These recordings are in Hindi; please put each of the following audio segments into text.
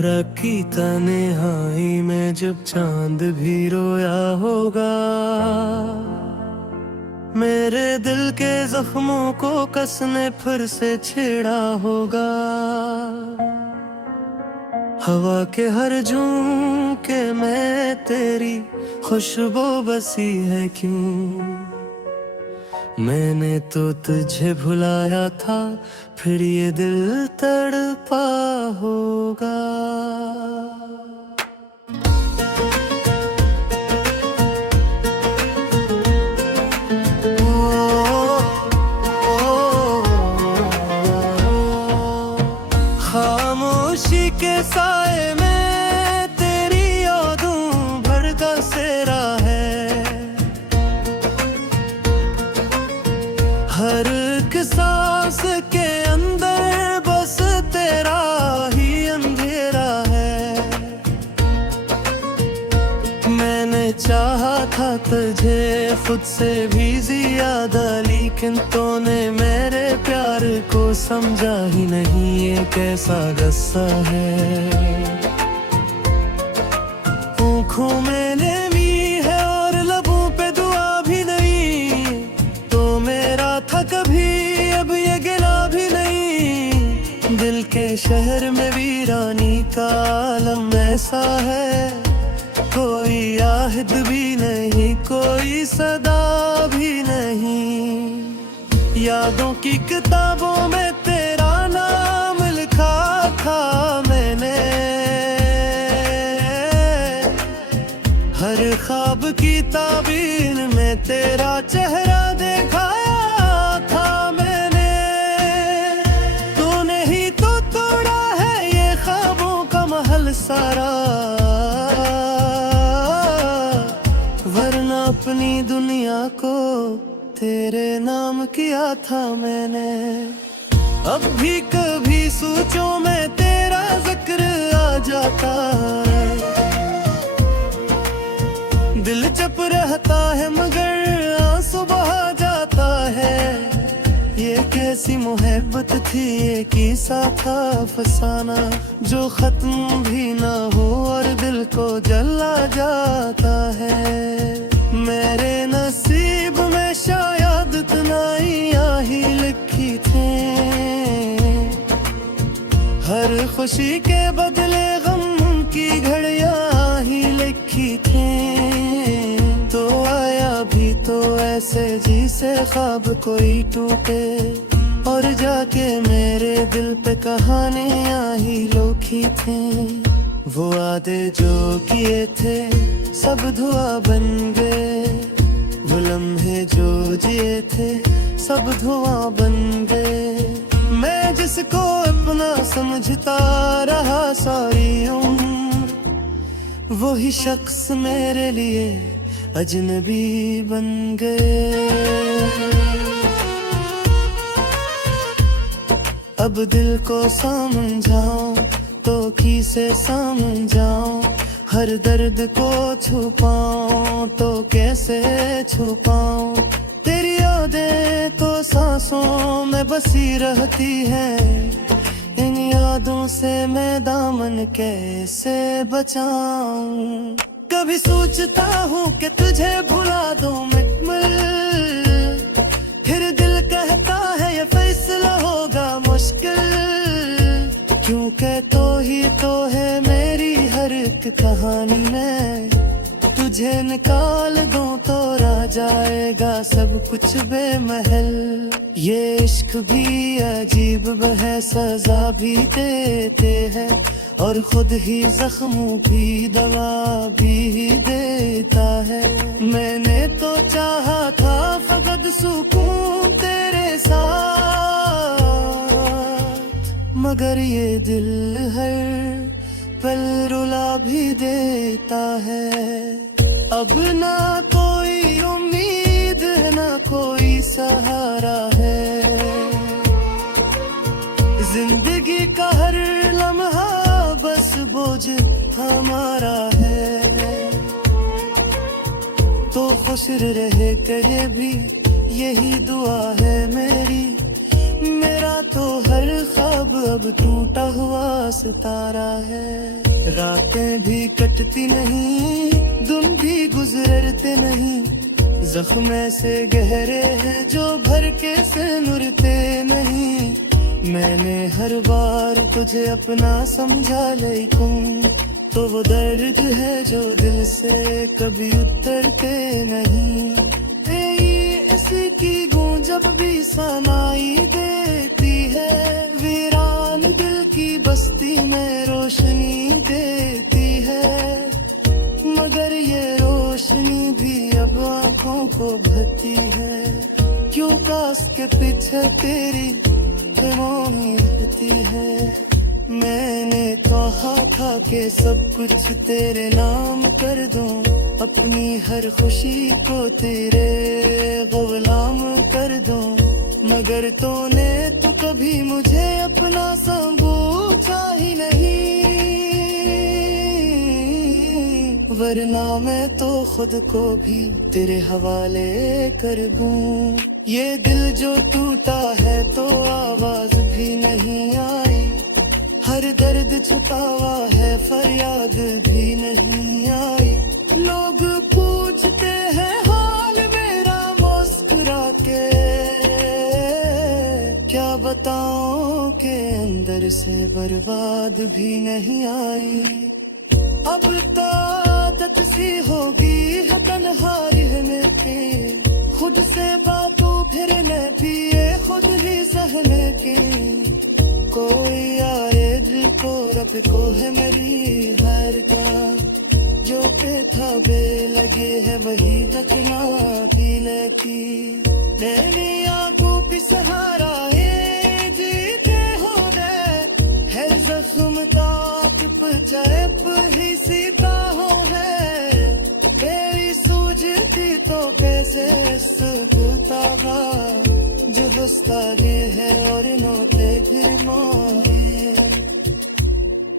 रखी तन्हाई में जब चांद भी रोया होगा, मेरे दिल के जख्मों को कसने फिर से छेड़ा होगा। हवा के हर झोंके में तेरी खुशबू बसी है क्यों? मैंने तो तुझे भुलाया था, फिर ये दिल तड़पा होगा। खामोशी के साए में तेरी यादों भर का सेरा है। हर एक सांस के अंदर बस तेरा ही अंधेरा है। मैंने चाहा था तुझे खुद से भी ज्यादा, लेकिन तूने मेरे प्यार को समझा ही नहीं। ये कैसा गुस्सा है। आँखों में नमी है और लबों पे दुआ भी नहीं। तो मेरा था कभी, अब ये गिला भी नहीं। दिल के शहर में वीरानी का आलम ऐसा है। कोई आहद भी नहीं, कोई सदा भी नहीं। यादों की किताबों में तेरा नाम लिखा था मैंने। हर ख्वाब की ताबीर में तेरा चेहरा देखा था मैंने। तूने ही तो तोड़ा है ये ख्वाबों का महल सारा, वरना अपनी दुनिया को तेरे नाम किया था मैंने। अब भी कभी सोचों में तेरा जिक्र आ जाता है। दिल चुप रहता है मगर आंसू बहा जाता है। ये कैसी मोहब्बत थी, ये किस्सा था फसाना, जो खत्म भी ना हो और दिल को जला जाता है। मेरे नसीब में शायद तन्हाइयां ही लिखी थी। हर खुशी के बदले गम की घड़ियां ही लिखी थी। तो आया भी तो ऐसे जिसे ख्वाब कोई टूटे, और जाके मेरे दिल पे कहानियां ही लोखी थी। वो वादे जो किए थे सब धुआं बन गए। वो लम्हे जो जिए थे सब धुआं बन गए। मैं जिसको अपना समझता रहा सारी उम्र, वही शख्स मेरे लिए अजनबी बन गए। अब दिल को समझाऊं तो किसे समझाऊं। हर दर्द को छुपाऊं तो कैसे छुपाऊं। तेरी यादें तो सांसों में बसी रहती है। इन यादों से मैं दामन कैसे बचाऊं। कभी सोचता हूँ कि तुझे भुला दूं मिट-मिल, फिर दिल कहता है ये फैसला होगा मुश्किल। क्योंकि तो ही तो है मेरी हर एक कहानी में। तुझे निकाल दूं तो रह जाएगा सब कुछ बेमहल। ये इश्क भी अजीब है, सजा भी देते हैं, और खुद ही जख्मों की दवा भी देता है। मैंने तो चाहा था फकत सुकून तेरे साथ, मगर ये दिल हर पल रुला भी देता है। अब ना कोई उम्मीद है, ना कोई सहारा है। जिंदगी का हर लम्हा बस बोझ हमारा है। तो खुश रहे करे भी यही दुआ है मेरी। मेरा तो हर ख्वाब अब टूटा हुआ सितारा है। रातें भी कटती नहीं, दिन भी गुजरते नहीं, जख्म ऐसे गहरे हैं जो भर के से नुरते नहीं। मैंने हर बार तुझे अपना समझा, लेकिन तो वो दर्द है जो दिल से कभी उतरते नहीं। इसी की गूंज जब भी सनाई देती है, वीरान दिल की बस्ती में रोशनी देती है। मगर ये रोशनी भी अब आँखों को भरती है, क्यों काश के पीछे तेरी खामोशी रहती है। मैंने कहा था कि सब कुछ तेरे नाम कर दूं, अपनी हर खुशी को तेरे गुलाम कर दूं, मगर तूने तो कभी मुझे अपना समझा ही नहीं। वरना मैं तो खुद को भी तेरे हवाले कर दूं। ये दिल जो टूटा है तो आवाज भी नहीं आई, हर दर्द छुपा हुआ है फरियाद भी नहीं आई। लोग पूछते हैं हाल मेरा मुस्कुरा के, क्या बताऊं कि अंदर से बर्बाद भी नहीं आई। अब तो आदत सी होगी है तन्हाई रहने की, खुद से बातों फिरने पिए खुद ही सहने की। कोई आए दिल को रब को है मेरी हर का, जो पे था बे लगे है वही जचना पी लेती। मेरी आंखों की सहारा है जीते हो गए, है जख्म का चुप चैप ही सीता हो है। तेरी सूझती तो कैसे सुकूता जो हंसता भी है और नोटे फिर मोहे।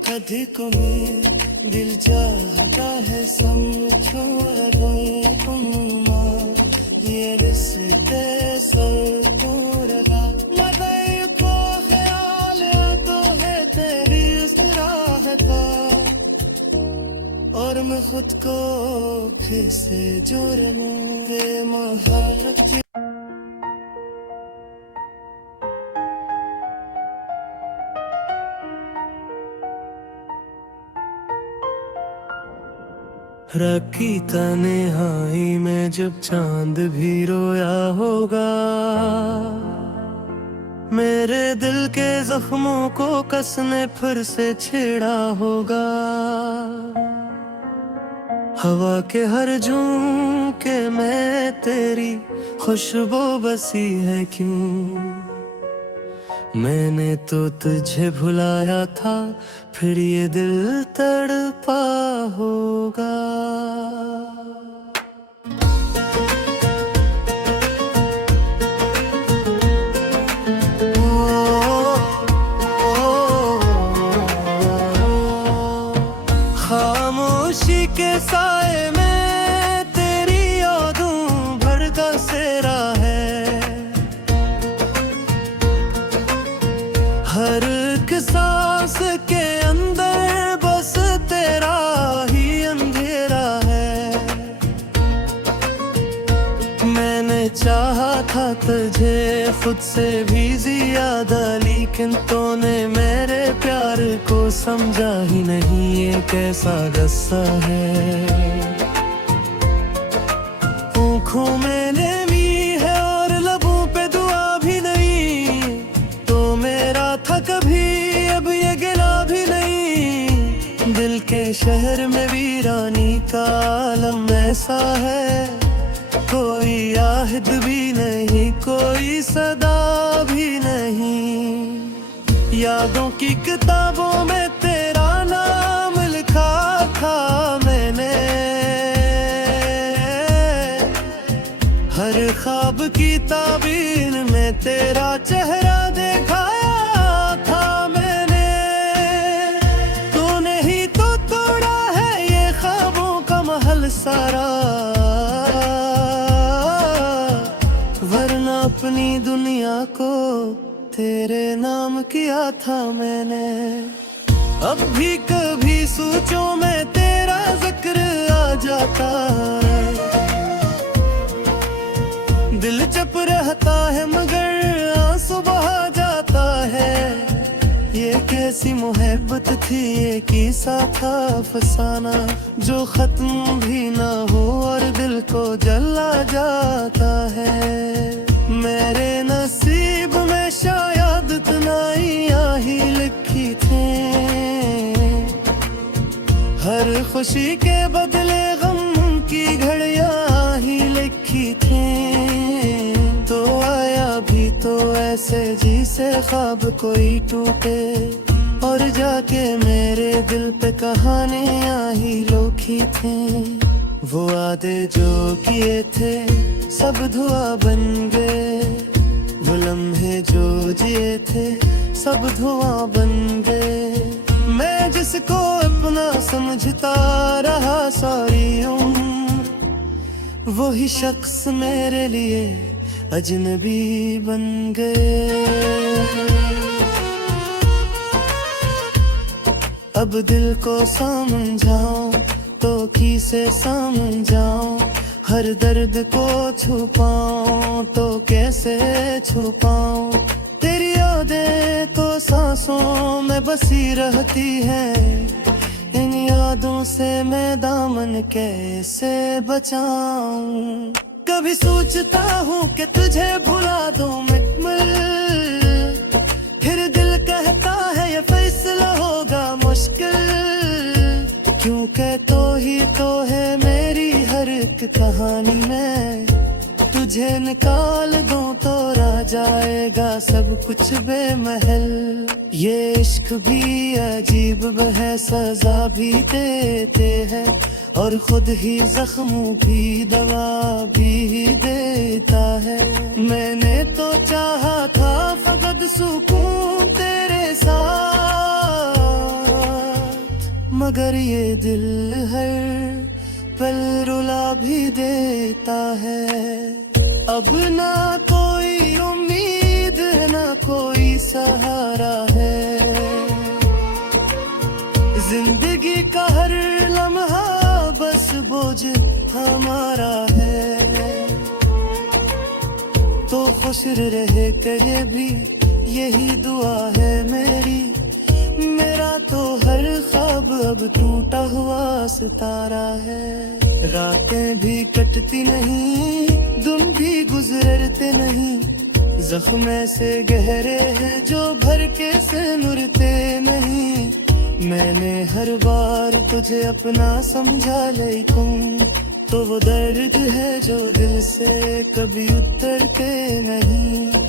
कभी कभी दिल चाहता है समझो ये रिश्ते सब तोड़गा, मगर को ख्याल तो है तेरी उस राह का, और मैं खुद को फिर से जोड़ लूं वे मोहब्बत। रखी तन्हाई में जब चांद भी रोया होगा, मेरे दिल के जख्मों को कसने फिर से छेड़ा होगा। हवा के हर झोंके में तेरी खुशबू बसी है क्यों। मैंने तो तुझे भुलाया था, फिर ये दिल तड़पा होगा। खामोशी के साए में तेरी यादों भर का सेरा है, हर एक सांस के अंदर बस तेरा ही अंधेरा है। मैंने चाहा था तुझे खुद से भी ज्यादा, लेकिन तूने मेरे प्यार को समझा ही नहीं, ये कैसा गुस्सा है। आँखों में नमी है और लबों पे दुआ भी नहीं, तो मेरा था कभी अब ये गिला भी नहीं। दिल के शहर में वीरानी का आलम ऐसा है, कोई आहद भी नहीं कोई सदा भी नहीं। यादों की किताबों में तेरा नाम लिखा था मैंने, हर ख्वाब की ताबीर में तेरा चेहरा देखा था मैंने। तूने ही तो तोड़ा है ये ख्वाबों का महल सारा, वरना अपनी दुनिया को तेरे नाम किया था मैंने। अब भी कभी सोचो में तेरा जिक्र आ जाता है, दिल चुप रहता है मगर आंसू बहा जाता है। ये कैसी मोहब्बत थी, ये किस्सा था फसाना, जो खत्म भी ना हो और दिल को जला जाता है। मेरे नसीब में शायद तन्हाइयाँ ही लिखी थी, हर खुशी के बदले गम की घड़ियाँ ही लिखी थी। तो आया भी तो ऐसे जिसे ख्वाब कोई टूटे, और जाके मेरे दिल पे कहानियाँ ही लोखी थी। वो वादे जो किए थे सब धुआं बन गए, वो लम्हे जो जिए थे सब धुआं बन गए। मैं जिसको अपना समझता रहा सारी उम्र, वही शख्स मेरे लिए अजनबी बन गए। अब दिल को समझाऊं तो किसे समझाऊं, हर दर्द को छुपाऊं तो कैसे छुपाऊं। तेरी यादें तो सांसों में बसी रहती हैं, इन यादों से मैं दामन कैसे बचाऊं। कभी सोचता हूँ कि तुझे भुला दूं मिटमिल, फिर दिल कहता है ये फैसला होगा मुश्किल। क्योंकि तो ही तो है मेरी हर एक कहानी में, तुझे निकाल दूं तो रह जाएगा सब कुछ बेमहल। ये इश्क भी अजीब है, सजा भी देते हैं, और खुद ही जख्मों की दवा भी देता है। मैंने तो चाहा था फकत सुकून तेरे साथ, मगर ये दिल हर पल रुला भी देता है। अब ना कोई उम्मीद ना कोई सहारा है, जिंदगी का हर लम्हा बस बोझ हमारा है। तो खुश रहे करे भी यही दुआ है मेरी, मेरा तो हर ख्वाब अब टूटा हुआ सितारा है। रातें भी कटती नहीं, दिन भी गुजरते नहीं, जख्म ऐसे गहरे हैं जो भर के से नुरते नहीं। मैंने हर बार तुझे अपना समझा लेकिन तो वो दर्द है जो दिल से कभी उतरते नहीं।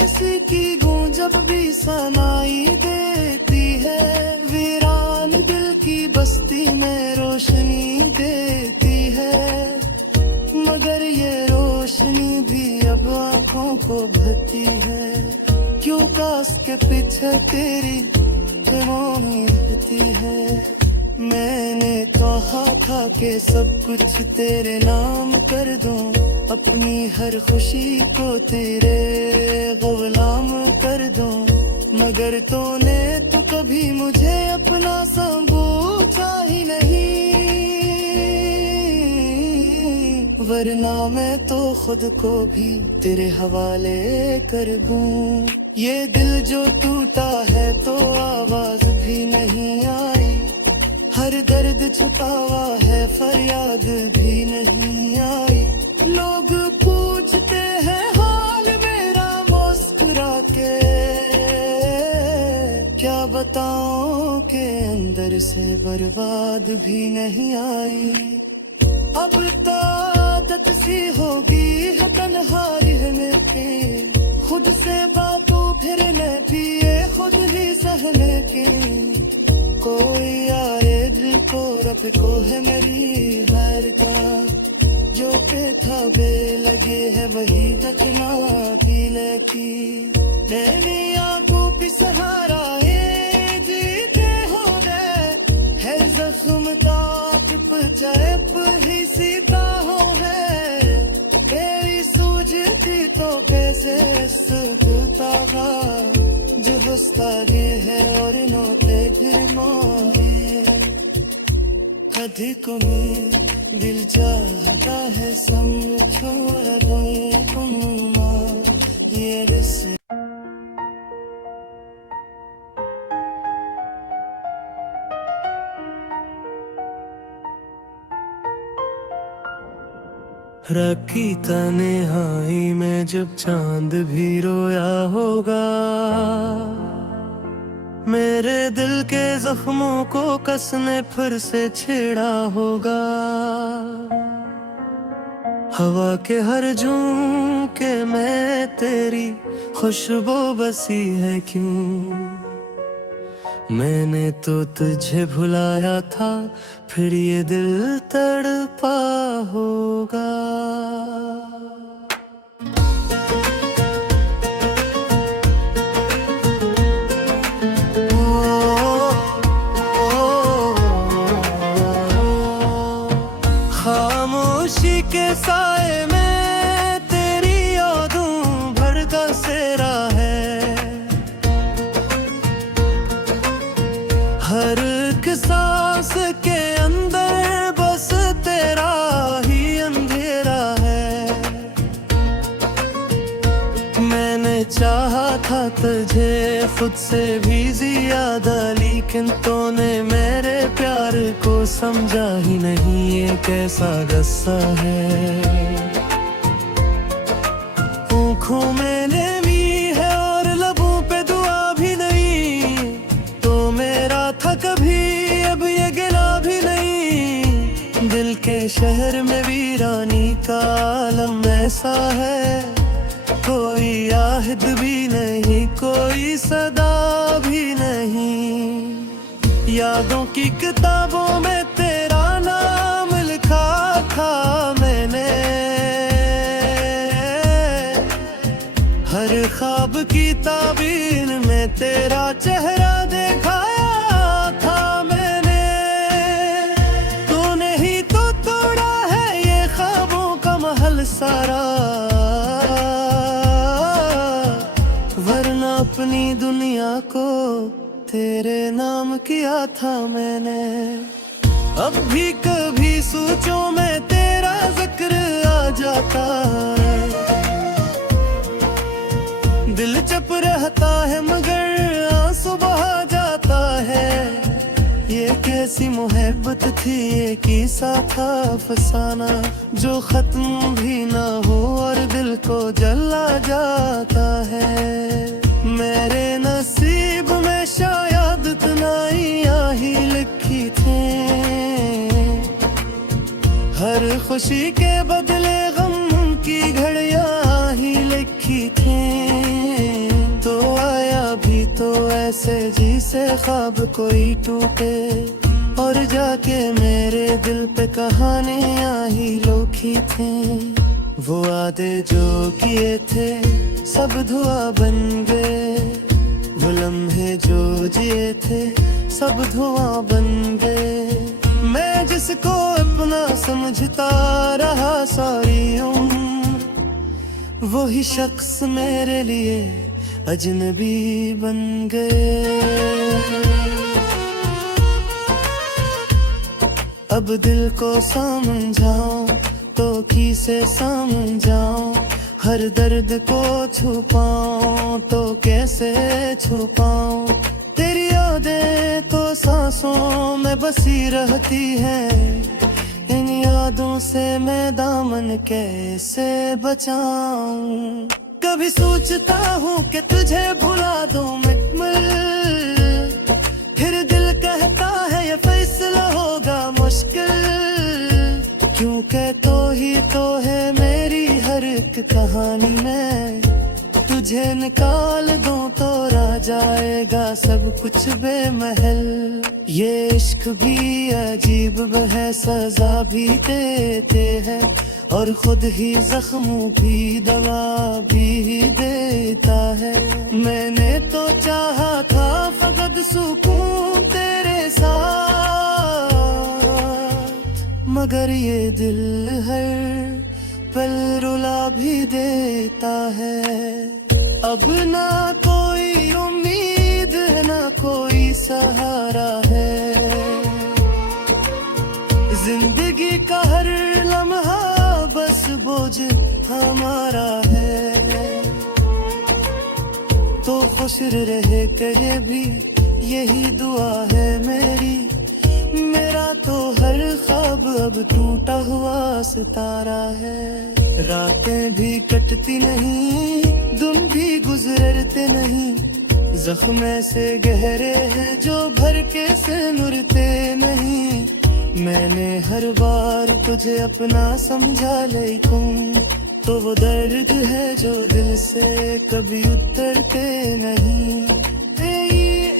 इसी की गूंज जब भी सनाई देती है, वीरान दिल की बस्ती में रोशनी देती है। मगर ये रोशनी भी अब आँखों को भरती है, क्यों काश के पीछे तेरी रहती है। मैंने कहा था कि सब कुछ तेरे नाम कर दूं, अपनी हर खुशी को तेरे गुलाम कर दूं, मगर तूने तो कभी मुझे अपना समझा ही नहीं। वरना मैं तो खुद को भी तेरे हवाले कर दूं। ये दिल जो टूटा है तो आवाज भी नहीं आई, हर दर्द छुपा हुआ है फरियाद भी नहीं आई। लोग पूछते हैं हाल मेरा मुस्कुरा के, क्या बताऊं कि अंदर से बर्बाद भी नहीं आई। अब तो आदत सी होगी है तन्हाई रहने की, खुद से बातों फिरने भी ये खुद ही सहने की। कोई यारे दिल को रब को है मेरी हार का, जो पे था बे लगे है वही दचना पीले की। मेरी आंखों की सहारा ये जीते हो गए है, जख्म का टिप चैप ही सीता हो है। तेरी सूझती तो कैसे सुखता गुस्ताखे है और नोते फिर मोहे कभी कोई दिल चाहता है समझो ये रिश्ते रखी तन्हाई में जब चांद भी रोया होगा, मेरे दिल के जख्मों को कसने फिर से छेड़ा होगा। हवा के हर झोंके में तेरी खुशबू बसी है क्यों? मैंने तो तुझे भुलाया था, फिर ये दिल तड़पा होगा। खामोशी के साए में तेरी यादों भर का सेरा है, हर एक सांस के अंदर बस तेरा ही अंधेरा है। मैंने चाहा था तुझे खुद से भी ज्यादा, लेकिन तूने मेरे प्यार को समझा ही नहीं, ये कैसा गुस्सा है। आँखों में नमी है और लबों पे दुआ भी नहीं, तो मेरा था कभी अब ये गिला भी नहीं। दिल के शहर में वीरानी का आलम ऐसा है, कोई आहद भी नहीं, कोई सदा भी नहीं। यादों की किताबों में तेरा नाम लिखा था मैंने, हर ख्वाब की ताबीर में तेरा चेहरा दिखाया था मैंने। तूने ही तो तोड़ा है ये ख्वाबों का महल सारा, वरना अपनी दुनिया को तेरे नाम किया था मैंने। अब भी कभी सोचों में तेरा जिक्र आ जाता है, दिल चुप रहता है मगर आंसू बहा जाता है। ये कैसी मोहब्बत थी, ये किस्सा था फसाना, जो खत्म भी ना हो और दिल को जला जाता है। मेरे नसीब में शायद तन्हाइयाँ ही लिखी थी, हर खुशी के बदले गम की घड़ियाँ ही लिखी थी। तो आया भी तो ऐसे जिसे ख्वाब कोई टूटे, और जाके मेरे दिल पे कहानियाँ ही लोखी थी। वो वादे जो किए थे सब धुआं बन गए, वो लम्हे जो जिए थे सब धुआं बन गए। मैं जिसको अपना समझता रहा सारी उम्र, वही शख्स मेरे लिए अजनबी बन गए। अब दिल को समझाऊं तो किसे समझाऊं, हर दर्द को छुपाऊं तो कैसे छुपाऊं। तेरी यादें तो सांसों में बसी रहती हैं, इन यादों से मैं दामन कैसे बचाऊं। कभी सोचता हूँ कि तुझे भुला दूं मुकम्मल, फिर दिल कहता है ये फैसला होगा मुश्किल, क्योंकि तो ही तो है मेरी हर एक कहानी में। तुझे निकाल दूं तो रह जाएगा सब कुछ बेमहल। ये इश्क भी अजीब है, सजा भी देते हैं, और खुद ही जख्मों भी दवा भी देता है। मैंने तो चाहा था फकत सुकून तेरे साथ, मगर ये दिल हर पल रुला भी देता है। अब ना कोई उम्मीद कोई सहारा है। जिंदगी का हर लम्हा बस बोझ हमारा है। तो खुश रहे करे भी यही दुआ है मेरी। मेरा तो हर ख्वाब अब टूटा हुआ सितारा है। रातें भी कटती नहीं, दिन भी गुजरते नहीं। जख्म से गहरे हैं जो भर के से नुरते नहीं। मैंने हर बार तुझे अपना समझा लेकिन तो वो दर्द है जो दिल से कभी उतरते नहीं।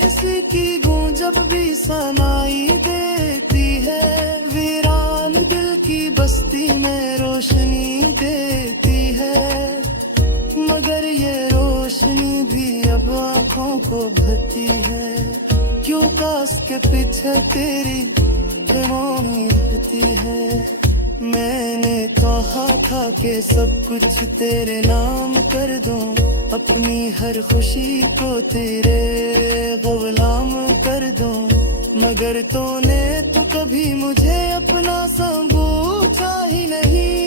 इसकी गूंज जब भी सनाई देती है, वीरान दिल की बस्ती में रोशनी देती है। मगर ये रोशनी भी अब आँखों को भरती है। क्यों काश के पीछे तेरी रहती है। मैंने कहा था कि सब कुछ तेरे नाम कर दूं, अपनी हर खुशी को तेरे गुलाम कर दूं। मगर तूने तो कभी मुझे अपना समझा ही नहीं।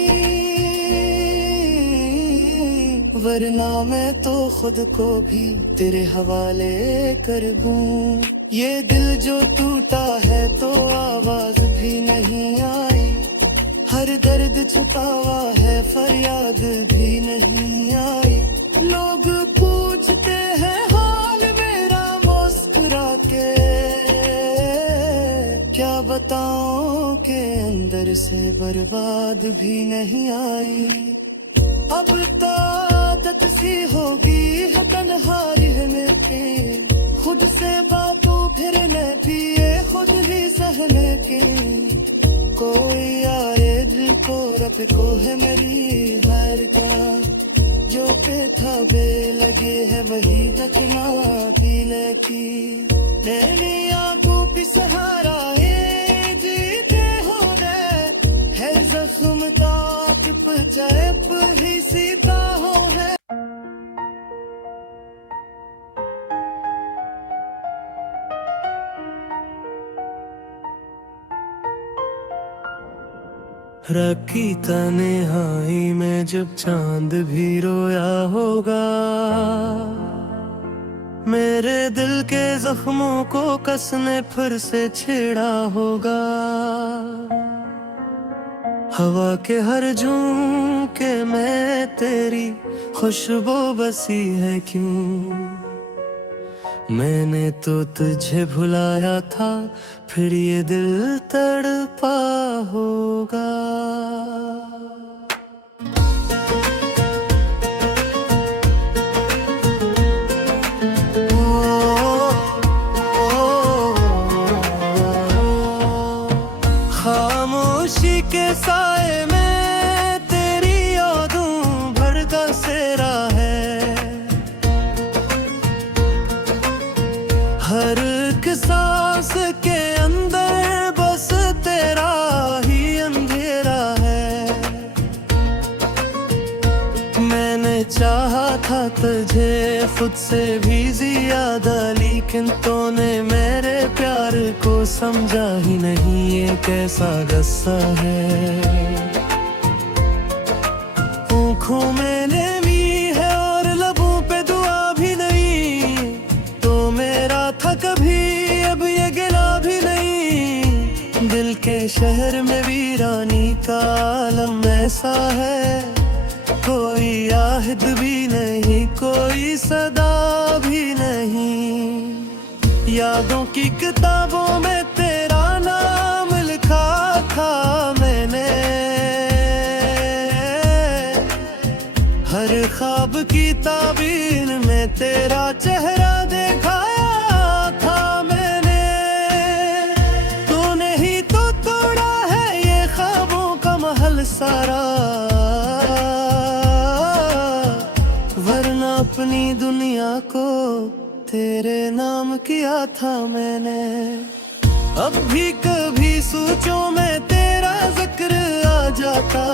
वरना मैं तो खुद को भी तेरे हवाले कर दूं। ये दिल जो टूटा है तो आवाज भी नहीं आई। हर दर्द छुपा हुआ है फरियाद भी नहीं आई। लोग पूछते हैं हाल मेरा मुस्कुरा के, क्या बताऊं के अंदर से बर्बाद भी नहीं आई। अब तो आदत सी होगी है तन्हाई रहने की। खुद से बातों फिरने पिए खुद ही सहने की। कोई यारे दिल को रब को है मेरी हार का। जो पे था बे लगे है वही दचना पीले की। मेरी आंखों की सहारा है जीते हो रे, है जख्म का चुप चाप ही सीता हो है। रखी तन्हाई में जब चांद भी रोया होगा, मेरे दिल के जख्मों को कसने फिर से छेड़ा होगा। हवा के हर झोंके में तेरी खुशबू बसी है क्यों। मैंने तो तुझे भुलाया था फिर ये दिल तड़पा होगा। खामोशी के साए में तेरी यादों भर का सेरा है। हर एक सांस के अंदर बस तेरा ही अंधेरा है। मैंने चाहा था तुझे खुद से भी ज्यादा, लेकिन तूने मेरे प्यार को समझा ही नहीं। ये कैसा गुस्सा है। आँखों में नमी है और लबों पे दुआ भी नहीं। तो मेरा था कभी अब ये गिला भी नहीं। दिल के शहर में वीरानी का आलम ऐसा है। कोई आहद भी नहीं, कोई सदा भी नहीं। यादों की किताबों में तेरा नाम लिखा था मैंने। हर ख्वाब की ताबीर में तेरा चेहरा देखा था मैंने। तूने ही तो तोड़ा है ये ख्वाबों का महल सारा। वरना अपनी दुनिया को तेरे नाम किया था मैंने। अब भी कभी सोचों में तेरा जिक्र आ जाता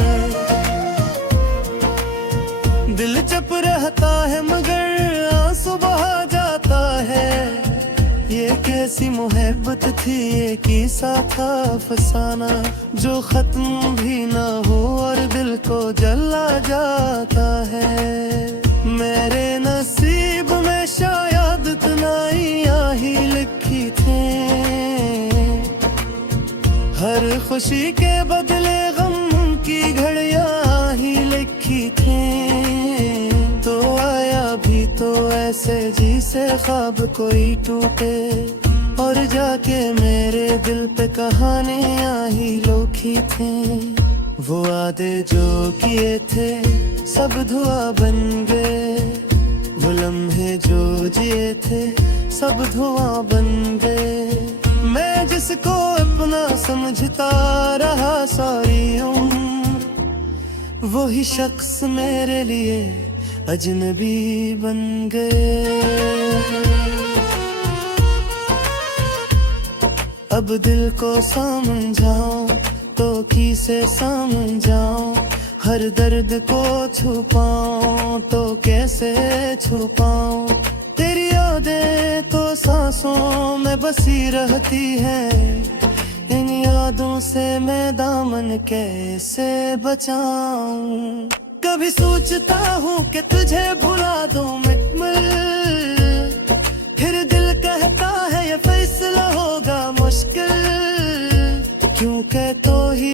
है। दिल चुप रहता है मगर आंसू बहा जाता है। सी मोहब्बत थी, ये किस्सा था फसाना, जो खत्म भी ना हो और दिल को जला जाता है। मेरे नसीब में शायद इतना ही लिखी थे, हर खुशी के बदले गम की घड़ियां ही लिखी थी। तो आया भी तो ऐसे जिसे ख्वाब कोई टूटे, और जाके मेरे दिल पे कहानियां ही लोखी थे। वो वादे जो किए थे सब धुआं बन गए, वो लम्हे जो जिए थे सब धुआं बन गए। मैं जिसको अपना समझता रहा सारी उम्र, वही शख्स मेरे लिए अजनबी बन गए। अब दिल को समझाऊं तो किसे समझाऊं, हर दर्द को छुपाऊं तो कैसे छुपाऊं। तेरी यादें तो सांसों में बसी रहती है, इन यादों से मैं दामन कैसे बचाऊं। कभी सोचता हूँ कि तुझे भुला दूं मिटमिल, फिर दिल कहता है ये फैसला होगा मुश्किल, क्यों कहतो ही